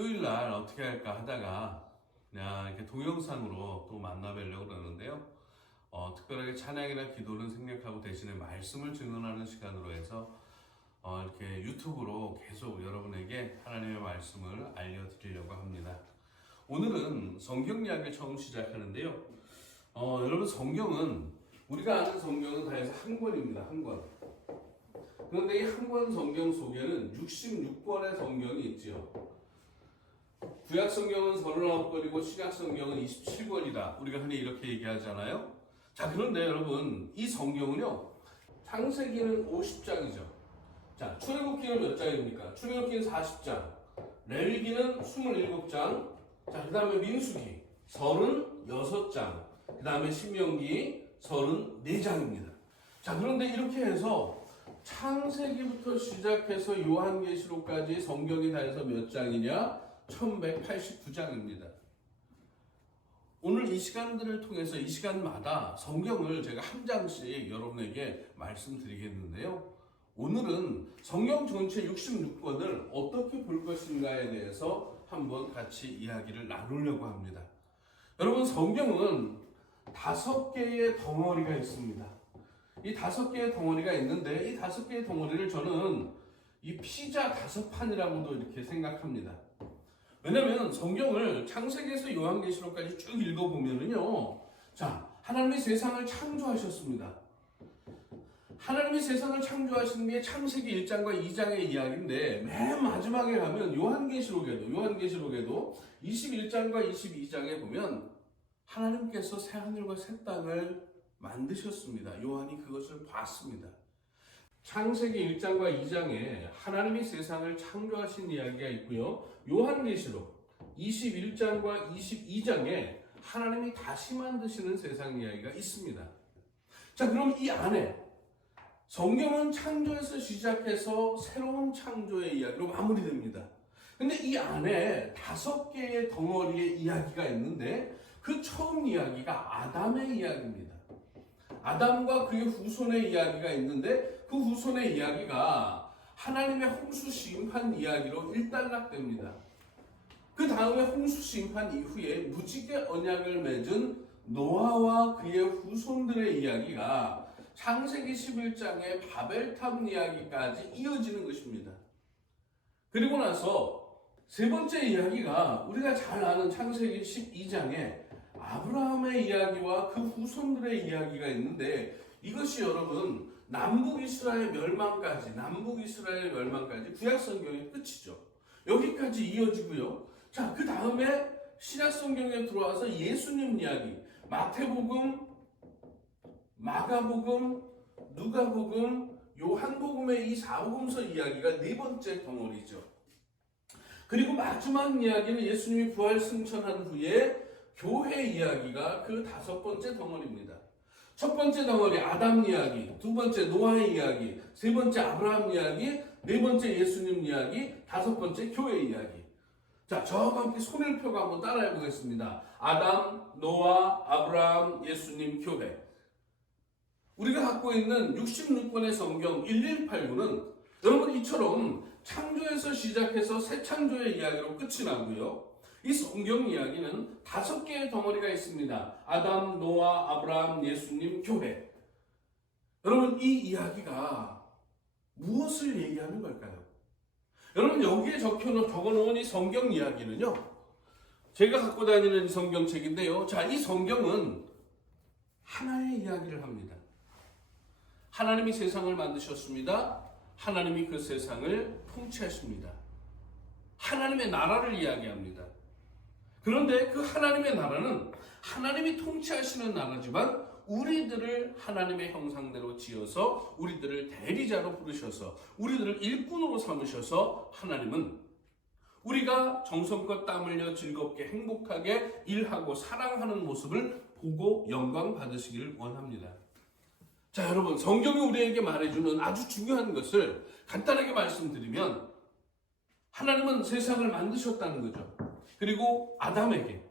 수요일날 어떻게 할까 하다가 그냥 이렇게 동영상으로 또 만나뵈려고 그러는데요. 특별하게 찬양이나 기도는 생략하고 대신에 말씀을 증언하는 시간으로 해서 이렇게 유튜브로 계속 여러분에게 하나님의 말씀을 알려드리려고 합니다. 오늘은 성경 이야기를 처음 시작하는데요. 여러분, 성경은 우리가 아는 성경은 다 해서 한 권입니다. 한 권. 그런데 이 한 권 성경 속에는 66권의 성경이 있지요. 구약 성경은 39권이고 신약 성경은 27권이다. 우리가 흔히 이렇게 얘기하잖아요. 자, 그런데 여러분, 이 성경은요, 창세기는 50장이죠. 자, 출애굽기는 몇 장입니까? 출애굽기는 40장, 레위기는 27장, 자, 그 다음에 민수기 36장, 그 다음에 신명기 34장입니다. 자, 그런데 이렇게 해서 창세기부터 시작해서 요한계시록까지 성경이 다 해서 몇 장이냐? 1189장입니다. 오늘 이 시간들을 통해서 이 시간마다 성경을 제가 한 장씩 여러분에게 말씀드리겠는데요. 오늘은 성경 전체 66권을 어떻게 볼 것인가에 대해서 한번 같이 이야기를 나누려고 합니다. 여러분, 성경은 5개의 덩어리가 있습니다. 이 5개의 덩어리가 있는데 이 5개의 덩어리를 저는 이 피자 5판이라고도 이렇게 생각합니다. 왜냐면 성경을 창세기에서 요한계시록까지 쭉 읽어보면은요, 자, 하나님이 세상을 창조하셨습니다. 하나님이 세상을 창조하신 게 창세기 1장과 2장의 이야기인데 맨 마지막에 가면 요한계시록에도 21장과 22장에 보면 하나님께서 새하늘과 새 땅을 만드셨습니다. 요한이 그것을 봤습니다. 창세기 1장과 2장에 하나님이 세상을 창조하신 이야기가 있고요. 요한계시록 21장과 22장에 하나님이 다시 만드시는 세상 이야기가 있습니다. 자, 그럼 이 안에 성경은 창조에서 시작해서 새로운 창조의 이야기로 마무리됩니다. 근데 이 안에 5개의 덩어리의 이야기가 있는데 그 처음 이야기가 아담의 이야기입니다. 아담과 그의 후손의 이야기가 있는데 그 후손의 이야기가 하나님의 홍수 심판 이야기로 일단락됩니다. 그 다음에 홍수 심판 이후에 무지개 언약을 맺은 노아와 그의 후손들의 이야기가 창세기 11장의 바벨탑 이야기까지 이어지는 것입니다. 그리고 나서 세 번째 이야기가 우리가 잘 아는 창세기 12장에 아브라함의 이야기와 그 후손들의 이야기가 있는데 이것이 여러분 남북 이스라엘 멸망까지 구약 성경의 끝이죠. 여기까지 이어지고요. 자, 그 다음에 신약 성경에 들어와서 예수님 이야기, 마태복음, 마가복음, 누가복음, 요한복음의 이 4복음서 이야기가 네 번째 덩어리죠. 그리고 마지막 이야기는 예수님이 부활 승천한 후에 교회 이야기가 그 5번째 덩어리입니다. 첫 번째 덩어리 아담 이야기, 두 번째 노아의 이야기, 세 번째 아브라함 이야기, 네 번째 예수님 이야기, 5번째 교회 이야기. 자, 저와 함께 손을 펴고 한번 따라해 보겠습니다. 아담, 노아, 아브라함, 예수님, 교회. 우리가 갖고 있는 66권의 성경 1189는 여러분 이처럼 창조에서 시작해서 새 창조의 이야기로 끝이 나고요. 이 성경 이야기는 5개의 덩어리가 있습니다. 아담, 노아, 아브라함, 예수님, 교회. 여러분, 이 이야기가 무엇을 얘기하는 걸까요? 여러분, 여기에 적어놓은 이 성경 이야기는요, 제가 갖고 다니는 성경책인데요. 자, 이 성경은 하나의 이야기를 합니다. 하나님이 세상을 만드셨습니다. 하나님이 그 세상을 통치하십니다. 하나님의 나라를 이야기합니다. 그런데 그 하나님의 나라는 하나님이 통치하시는 나라지만 우리들을 하나님의 형상대로 지어서 우리들을 대리자로 부르셔서 우리들을 일꾼으로 삼으셔서 하나님은 우리가 정성껏 땀 흘려 즐겁게 행복하게 일하고 사랑하는 모습을 보고 영광 받으시기를 원합니다. 자, 여러분, 성경이 우리에게 말해주는 아주 중요한 것을 간단하게 말씀드리면 하나님은 세상을 만드셨다는 거죠. 그리고 아담에게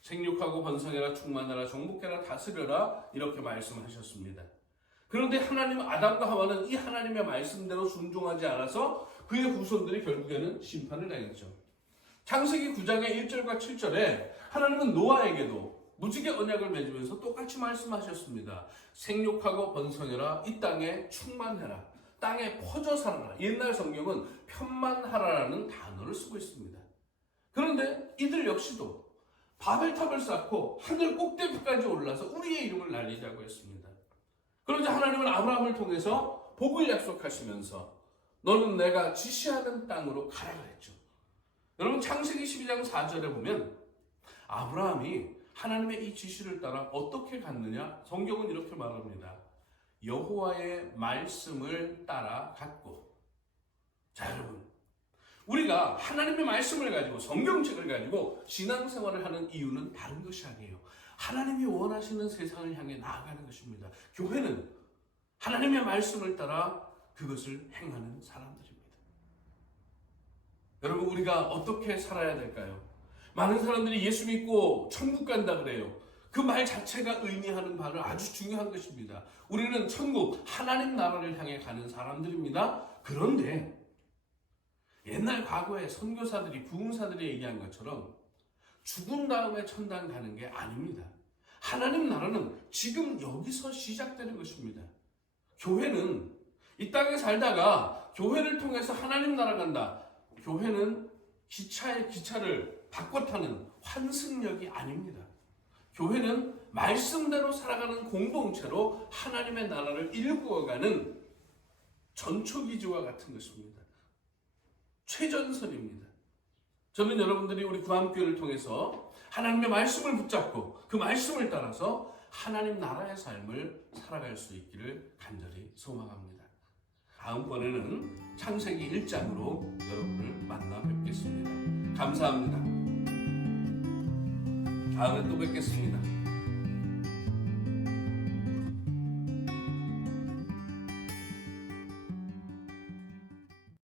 생육하고 번성해라, 충만하라, 정복해라, 다스려라 이렇게 말씀하셨습니다. 그런데 하나님 아담과 하와는 이 하나님의 말씀대로 순종하지 않아서 그의 후손들이 결국에는 심판을 당했죠. 창세기 9장의 1절과 7절에 하나님은 노아에게도 무지개 언약을 맺으면서 똑같이 말씀하셨습니다. 생육하고 번성해라. 이 땅에 충만해라. 땅에 퍼져 살아라. 옛날 성경은 편만하라라는 단어를 쓰고 있습니다. 그런데 이들 역시도 바벨탑을 쌓고 하늘 꼭대기까지 올라서 우리의 이름을 날리자고 했습니다. 그러자 하나님은 아브라함을 통해서 복을 약속하시면서 너는 내가 지시하는 땅으로 가라 그랬죠. 여러분 창세기 12장 4절에 보면 아브라함이 하나님의 이 지시를 따라 어떻게 갔느냐? 성경은 이렇게 말합니다. 여호와의 말씀을 따라 갔고. 자, 여러분, 우리가 하나님의 말씀을 가지고 성경책을 가지고 신앙생활을 하는 이유는 다른 것이 아니에요. 하나님이 원하시는 세상을 향해 나아가는 것입니다. 교회는 하나님의 말씀을 따라 그것을 행하는 사람들입니다. 여러분, 우리가 어떻게 살아야 될까요? 많은 사람들이 예수 믿고 천국 간다 그래요. 그 말 자체가 의미하는 바는 아주 중요한 것입니다. 우리는 천국, 하나님 나라를 향해 가는 사람들입니다. 그런데 옛날 과거에 선교사들이, 부흥사들이 얘기한 것처럼 죽은 다음에 천당 가는 게 아닙니다. 하나님 나라는 지금 여기서 시작되는 것입니다. 교회는 이 땅에 살다가 교회를 통해서 하나님 나라 간다. 교회는 기차를 바꿔 타는 환승역이 아닙니다. 교회는 말씀대로 살아가는 공동체로 하나님의 나라를 일구어가는 전초기지와 같은 것입니다. 최전선입니다. 저는 여러분들이 우리 구함교회를 통해서 하나님의 말씀을 붙잡고 그 말씀을 따라서 하나님 나라의 삶을 살아갈 수 있기를 간절히 소망합니다. 다음번에는 창세기 1장으로 여러분을 만나 뵙겠습니다. 감사합니다. 다음에 또 뵙겠습니다.